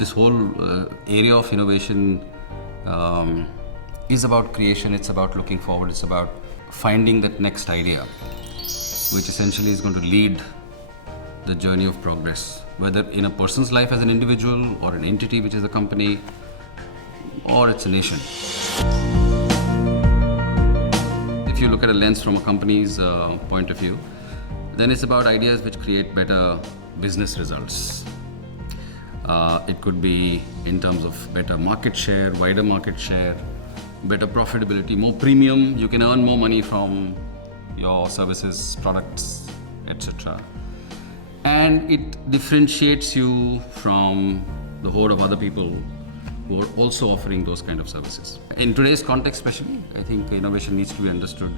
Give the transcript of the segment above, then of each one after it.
this whole area of innovation is about creation. It's about looking forward. It's about finding that next idea, which essentially is going to lead the journey of progress, whether in a person's life as an individual or an entity, which is a company, or it's a nation. If you look at a lens from a company's point of view, then it's about ideas which create better business results. It could be in terms of better market share, wider market share, better profitability, more premium. You can earn more money from your services, products, etc. And it differentiates you from the horde of other people who are also offering those kind of services. In today's context especially, I think innovation needs to be understood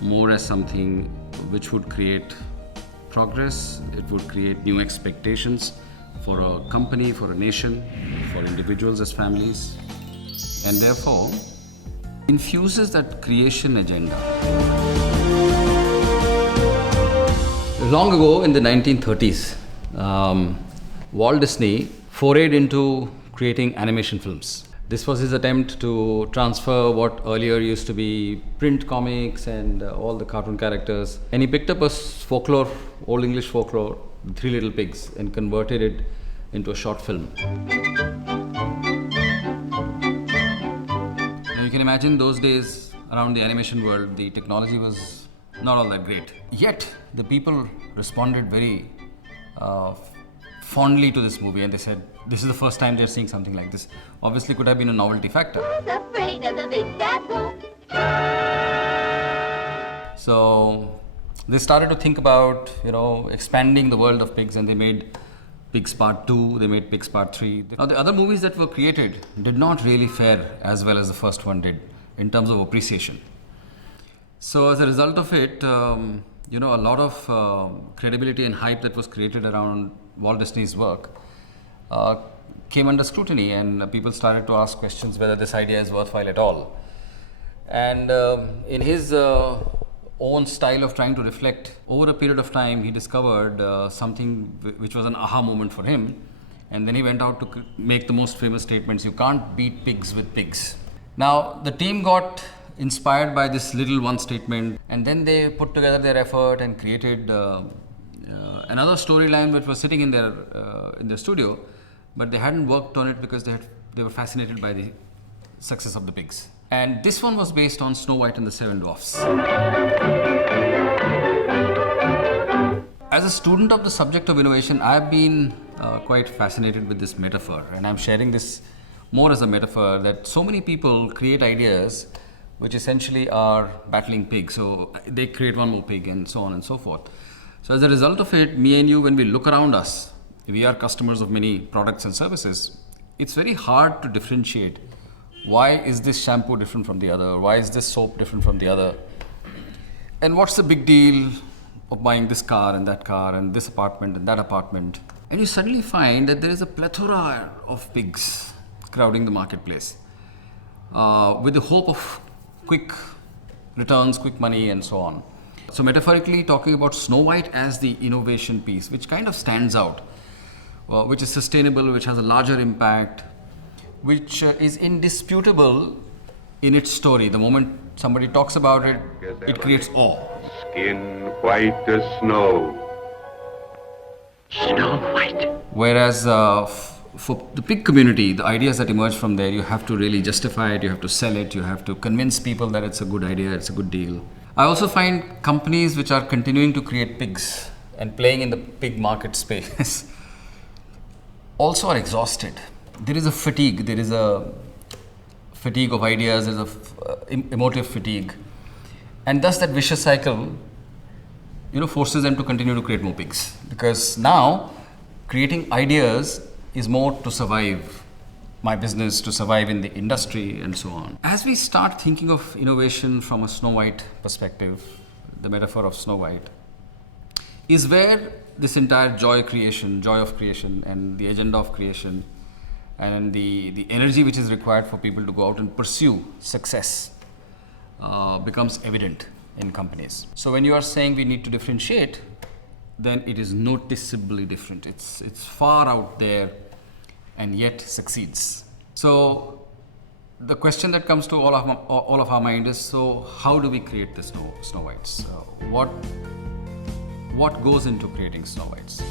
more as something which would create progress. It would create new expectations for a company, for a nation, for individuals as families, and therefore infuses that creation agenda. Long ago in the 1930s, Walt Disney forayed into creating animation films. This was his attempt to transfer what earlier used to be print comics and all the cartoon characters. And he picked up a folklore, old English folklore, The Three Little Pigs, and converted it into a short film. Now you can imagine those days around the animation world, the technology was not all that great. Yet the people responded very fondly to this movie, and they said this is the first time they're seeing something like this. Obviously could have been a novelty factor. Who's afraid of the big bad wolf? So they started to think about, expanding the world of pigs, and they made Pigs Part 2, they made Pigs Part 3. Now the other movies that were created did not really fare as well as the first one did in terms of appreciation. So as a result of it, a lot of credibility and hype that was created around Walt Disney's work came under scrutiny, and people started to ask questions whether this idea is worthwhile at all. And in his own style of trying to reflect, over a period of time, he discovered something which was an aha moment for him. And then he went out to make the most famous statements: you can't beat pigs with pigs. Now, the team got inspired by this little one statement, and then they put together their effort and created another storyline which was sitting in their studio, but they hadn't worked on it because they were fascinated by the success of the pigs. And this one was based on Snow White and the Seven Dwarfs. As a student of the subject of innovation, I've been quite fascinated with this metaphor, and I'm sharing this more as a metaphor that so many people create ideas which essentially are battling pigs. So they create one more pig and so on and so forth. So as a result of it, me and you, when we look around us, we are customers of many products and services. It's very hard to differentiate. Why is this shampoo different from the other? Why is this soap different from the other? And what's the big deal of buying this car and this apartment and that apartment? And you suddenly find that there is a plethora of pigs crowding the marketplace with the hope of quick returns, quick money, and so on. So metaphorically talking about Snow White as the innovation piece, which kind of stands out, which is sustainable, which has a larger impact, which is indisputable in its story. The moment somebody talks about it, it creates awe. Skin white as snow. Snow White. Whereas for the pig community, the ideas that emerge from there, you have to really justify it, you have to sell it, you have to convince people that it's a good idea, it's a good deal. I also find companies which are continuing to create pigs and playing in the pig market space also are exhausted. There is a fatigue. There is a fatigue of ideas. There is emotive fatigue, and thus that vicious cycle, forces them to continue to create more pigs, because now creating ideas is more to survive my business, to survive in the industry, and so on. As we start thinking of innovation from a Snow White perspective, the metaphor of Snow White is where this entire joy of creation, and the agenda of creation, and the energy which is required for people to go out and pursue success becomes evident in companies. So when you are saying we need to differentiate, then it is noticeably different. It's far out there, and yet succeeds. So the question that comes to all of our mind is, so how do we create the Snow Whites? What goes into creating Snow Whites?